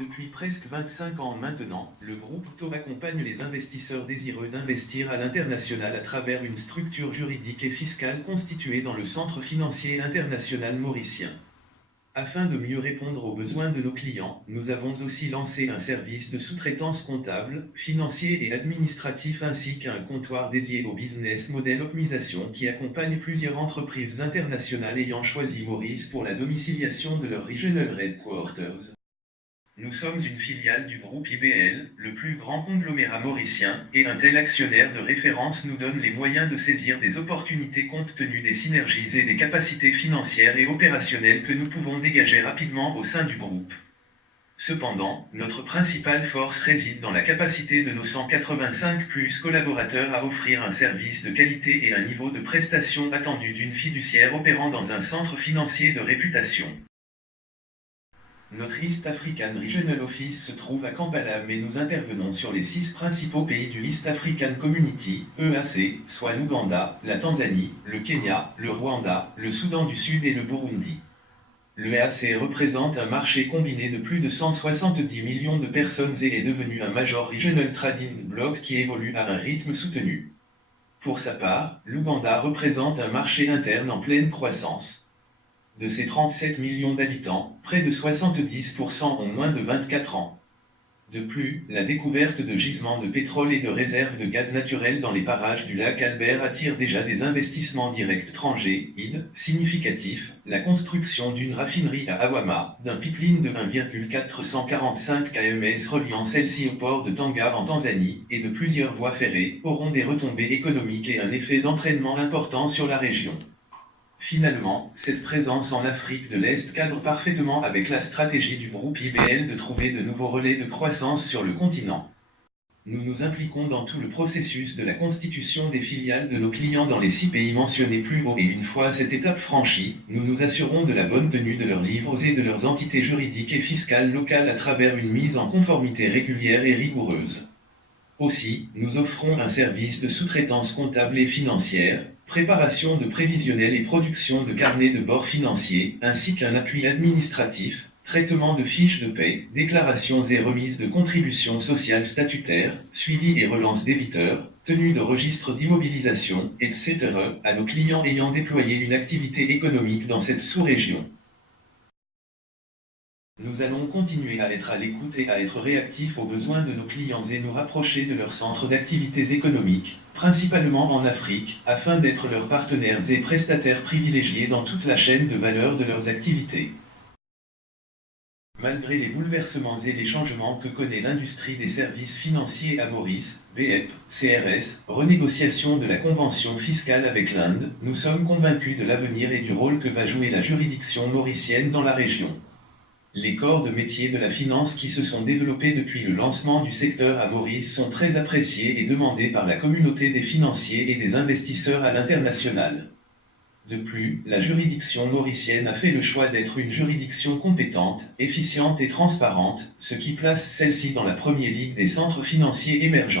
Depuis presque 25 ans maintenant, le groupe TO accompagne les investisseurs désireux d'investir à l'international à travers une structure juridique et fiscale constituée dans le Centre financier international mauricien. Afin de mieux répondre aux besoins de nos clients, nous avons aussi lancé un service de sous-traitance comptable, financier et administratif ainsi qu'un comptoir dédié au business model optimisation qui accompagne plusieurs entreprises internationales ayant choisi Maurice pour la domiciliation de leur Regional Headquarters. Nous sommes une filiale du groupe IBL, le plus grand conglomérat mauricien, et un tel actionnaire de référence nous donne les moyens de saisir des opportunités compte tenu des synergies et des capacités financières et opérationnelles que nous pouvons dégager rapidement au sein du groupe. Cependant, notre principale force réside dans la capacité de nos 185 plus collaborateurs à offrir un service de qualité et un niveau de prestation attendu d'une fiduciaire opérant dans un centre financier de réputation. Notre East African Regional Office se trouve à Kampala mais nous intervenons sur les 6 principaux pays du East African Community, EAC, soit l'Ouganda, la Tanzanie, le Kenya, le Rwanda, le Soudan du Sud et le Burundi. Le EAC représente un marché combiné de plus de 170 millions de personnes et est devenu un major regional trading bloc qui évolue à un rythme soutenu. Pour sa part, l'Ouganda représente un marché interne en pleine croissance. De ses 37 millions d'habitants, près de 70% ont moins de 24 ans. De plus, la découverte de gisements de pétrole et de réserves de gaz naturel dans les parages du lac Albert attire déjà des investissements directs étrangers, significatifs, la construction d'une raffinerie à Awama, d'un pipeline de 1,445 km reliant celle-ci au port de Tanga en Tanzanie, et de plusieurs voies ferrées, auront des retombées économiques et un effet d'entraînement important sur la région. Finalement, cette présence en Afrique de l'Est cadre parfaitement avec la stratégie du groupe IBL de trouver de nouveaux relais de croissance sur le continent. Nous nous impliquons dans tout le processus de la constitution des filiales de nos clients dans les 6 pays mentionnés plus haut et une fois cette étape franchie, nous nous assurons de la bonne tenue de leurs livres et de leurs entités juridiques et fiscales locales à travers une mise en conformité régulière et rigoureuse. Aussi, nous offrons un service de sous-traitance comptable et financière, préparation de prévisionnels et production de carnets de bord financiers, ainsi qu'un appui administratif, traitement de fiches de paie, déclarations et remises de contributions sociales statutaires, suivi et relance débiteurs, tenue de registres d'immobilisation, etc., à nos clients ayant déployé une activité économique dans cette sous-région. Nous allons continuer à être à l'écoute et à être réactifs aux besoins de nos clients et nous rapprocher de leurs centres d'activités économiques, principalement en Afrique, afin d'être leurs partenaires et prestataires privilégiés dans toute la chaîne de valeur de leurs activités. Malgré les bouleversements et les changements que connaît l'industrie des services financiers à Maurice, BEP, CRS, renégociation de la convention fiscale avec l'Inde, nous sommes convaincus de l'avenir et du rôle que va jouer la juridiction mauricienne dans la région. Les corps de métier de la finance qui se sont développés depuis le lancement du secteur à Maurice sont très appréciés et demandés par la communauté des financiers et des investisseurs à l'international. De plus, la juridiction mauricienne a fait le choix d'être une juridiction compétente, efficiente et transparente, ce qui place celle-ci dans la première ligue des centres financiers émergents.